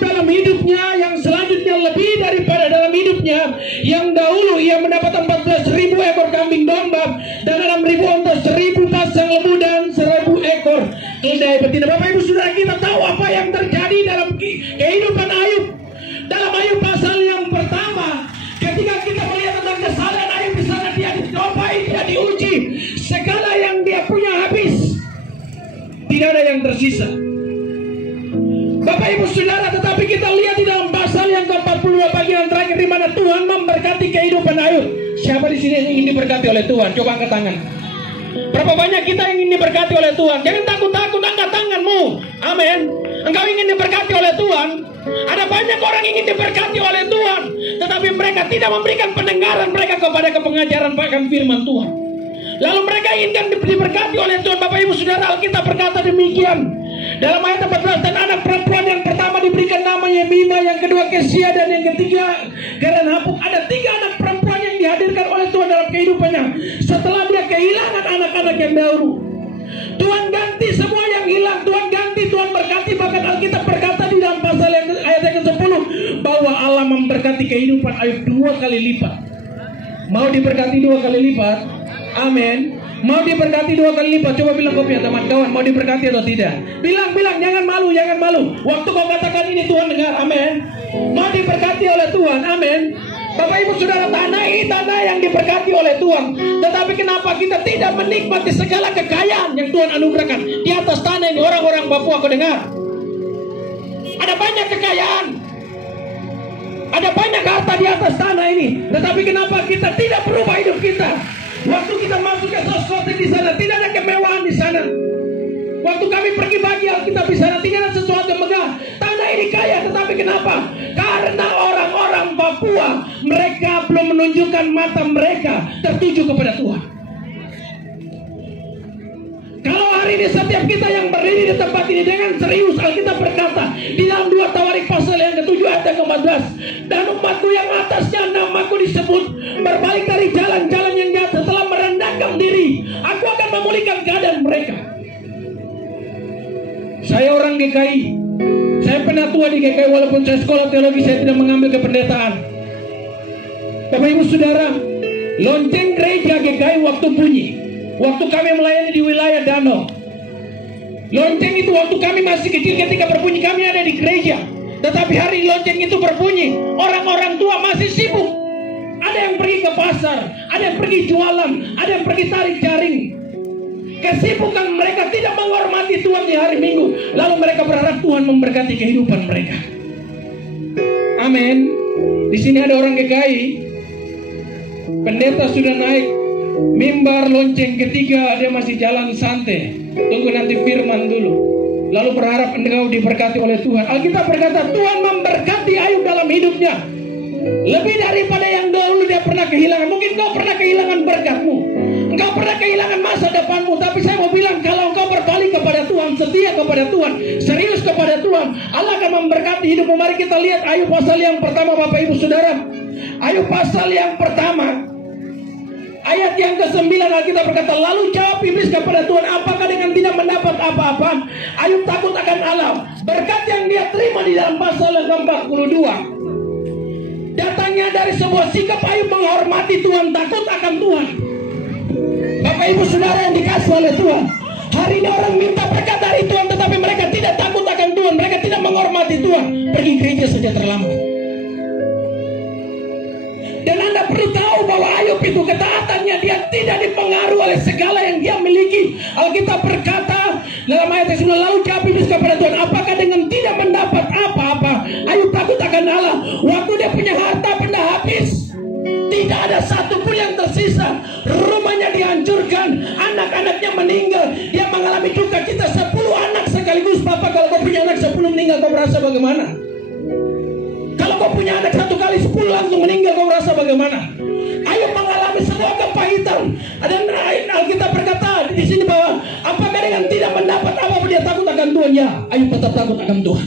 dalam hidupnya yang selanjutnya lebih daripada dalam hidupnya. Yang dahulu ia mendapat 14.000 ekor kambing domba dan 6.000 unta, 1.000 pasang lembu dan 1.000 ekor keledai betina. Bapak Ibu Saudara, kita tahu apa yang terjadi dalam kehidupan Ayub. Dalam Ayub pasal yang pertama, ketika kita melihat tentang kesalahan Ayub di sana, dia dicobai, dia diuji, segala yang dia punya habis, tidak ada yang tersisa. Bapak Ibu Saudara, tetapi kita lihat di dalam pasal yang ke-42 bagian terakhir di mana Tuhan memberkati kehidupan Ayub. Siapa di sini yang ingin diberkati oleh Tuhan? Coba angkat tangan. Berapa banyak kita yang ingin diberkati oleh Tuhan? Jangan takut-takut, angkat tanganmu. Amin. Engkau ingin diberkati oleh Tuhan. Ada banyak orang ingin diberkati oleh Tuhan, tetapi mereka tidak memberikan pendengaran mereka kepada pengajaran bahkan firman Tuhan. Lalu mereka inginkan diberkati oleh Tuhan. Bapak Ibu Saudara, Alkitab berkata demikian dalam ayat 14, dan anak perempuan yang pertama diberikan namanya Bima, yang kedua Kesia, dan yang ketiga Gerenhapuk. Ada 3 anak perempuan yang dihadirkan oleh Tuhan dalam kehidupannya setelah dia kehilangan anak-anak yang dahulu. Tuhan ganti semua yang hilang, Tuhan ganti, Tuhan berkati. Bahkan Alkitab berkata di dalam pasal yang ayat yang ke-10 bahwa Allah memberkati kehidupan Ayub 2 kali lipat. Mau diberkati 2 kali lipat? Amin. Mau diberkati 2 kali lipat? Coba bilang kau punya teman kawan, mau diberkati atau tidak? Bilang, jangan malu, jangan malu. Waktu kau katakan ini, Tuhan dengar. Amin. Mau diberkati oleh Tuhan. Amin. Bapak Ibu Saudara, tanah yang diberkati oleh Tuhan. Tetapi kenapa kita tidak menikmati segala kekayaan yang Tuhan anugerahkan di atas tanah ini? Orang-orang Papua, kau dengar? Ada banyak kekayaan, ada banyak harta di atas tanah ini. Tetapi kenapa kita tidak berubah hidup kita? Waktu kita masuk ke sesuatu di sana, tidak ada kemewahan di sana. Waktu kami pergi bagi Alkitab di sana, tidak ada sesuatu yang megah. Tanah ini kaya, tetapi kenapa? Karena orang-orang Papua, mereka belum menunjukkan mata mereka tertuju kepada Tuhan. Kalau hari ini setiap kita yang berdiri di tempat ini dengan serius, Alkitab berkata di dalam 2 Tawarik pasal yang ke-7 ayat yang ke-14, dan umatku yang atasnya namaku disebut berbalik dari jalan-jalan yang jahat, setelah merendahkan diri, aku akan memulihkan keadaan mereka. Saya orang GKI, saya pernah tua di GKI, walaupun saya sekolah teologi, saya tidak mengambil kependetaan. Bapak Ibu Saudara, lonceng gereja GKI waktu bunyi, waktu kami melayani di wilayah Danau, lonceng itu waktu kami masih kecil ketika berbunyi, kami ada di gereja. Tetapi hari lonceng itu berbunyi, orang-orang tua masih sibuk. Ada yang pergi ke pasar, ada yang pergi jualan, ada yang pergi tarik jaring. Kesibukan mereka tidak menghormati Tuhan di hari Minggu. Lalu mereka berharap Tuhan memberkati kehidupan mereka. Amin. Di sini ada orang GKI, pendeta sudah naik mimbar lonceng ketiga, dia masih jalan santai, tunggu nanti firman dulu, lalu berharap engkau diberkati oleh Tuhan. Alkitab berkata Tuhan memberkati Ayub dalam hidupnya lebih daripada yang dahulu dia pernah kehilangan. Mungkin kau pernah kehilangan berkatmu, engkau pernah kehilangan masa depanmu, tapi saya mau bilang, kalau engkau berbalik kepada Tuhan, setia kepada Tuhan, serius kepada Tuhan, Allah akan memberkati hidupmu. Mari kita lihat Ayub pasal yang pertama, Bapak Ibu Saudara. Ayub pasal yang pertama ayat yang ke-9, Alkitab berkata, lalu jawab iblis kepada Tuhan, apakah dengan tidak mendapat apa-apa Ayub takut akan Allah? Berkat yang dia terima di dalam pasal yang ke-42 datangnya dari sebuah sikap Ayub menghormati Tuhan, takut akan Tuhan. Bapak Ibu Saudara yang dikasih oleh Tuhan, hari ini orang minta berkat dari Tuhan, tetapi mereka tidak takut akan Tuhan, mereka tidak menghormati Tuhan, pergi gereja saja terlambat. Dan Anda perlu tahu bahwa Ayub itu ketaatannya dia tidak dipengaruhi oleh segala yang dia miliki. Alkitab berkata dalam ayat yang 9, lalu jawab iblis kepada Tuhan, apakah dengan tidak mendapat apa-apa Ayub takut akan Allah? Waktu dia punya harta benda habis, tidak ada satupun yang tersisa. Rumahnya dihancurkan, anak-anaknya meninggal, dia mengalami duka cita 10 anak sekaligus. Bapak, kalau kau punya anak 10 meninggal, kau merasa bagaimana? Kalau kau punya anak 1 kali 10 langsung meninggal, kau merasa bagaimana? Ayub mengalami semua kepahitan. Ada Alkitab berkata di sini bahwa apakah dengan tidak mendapat apa dia takut akan Tuhan? Ya, Ayub tetap takut akan Tuhan.